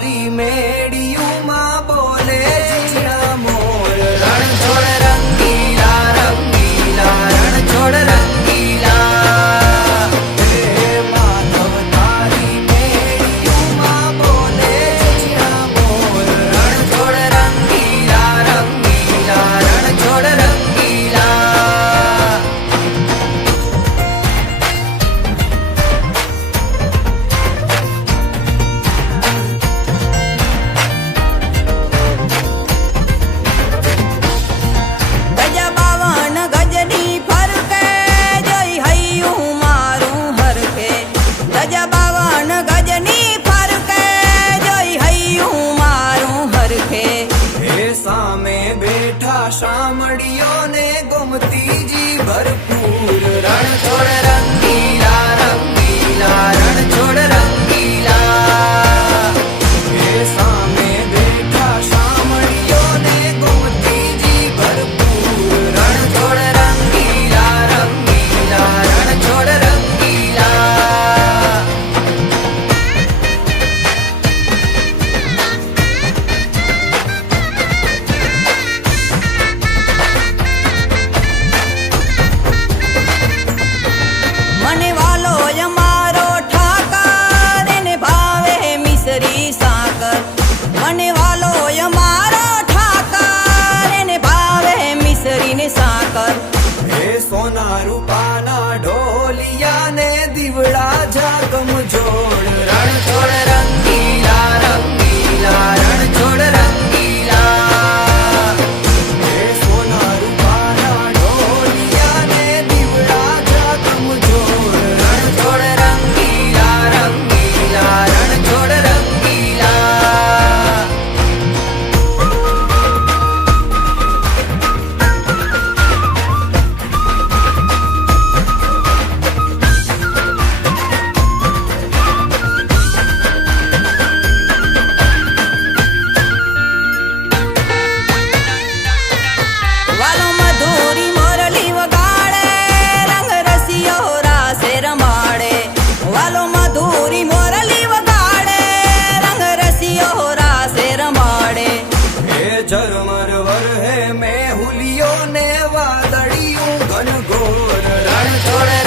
તારી મેડિયુમાં બોલે જીણા મોર રણ છોડ રંગીલા રંગીલા રણ છોડ રંગીલા હે માધવ તારી મેડિયુમાં બોલે જીણા મોર રણ છોડ રંગીલા રંગીલા રણ છોડ રંગીલા સામે બેઠા શામળિયો ને ગોમતીજી ભરપૂર રણ છોડ રંગીલા રંગીલા રણ છોડ રંગીલા એ સામે બેઠા શામળિયો ને ગોમતીજી ભરપૂર રણ છોડ રંગીલા રંગીલા રણ છોડ રંગીલા મને વાલો અમારો ઠાકર એને ભાવે મિસરી સાકર મને વાલો અમારો ઠાકર એને ભાવે મિસરી ને સાકર હે સોના રૂપાના ઢોલિયા ને દીવડા જાગમ જોડ રણ છોડ રંગીલા રંગીલા રણ છોડ રંગીલા હે સોના રૂપાના ઢોલિયા ને દીવડા જાગમ જોડ રણ છોડ રંગીલા રંગીલા રણ છોડ રંગીલા વાલો મધુરી મોરલી વગાડે રંગ રસિયો રાસે રમાડે વાલો મધુરી મોરલી વગાડે રંગ રસિયો રાસે રમાડે હે ઝરમર વર હે મેહુલિયો ને વાદળિયું ઘનઘોર રણ છોડ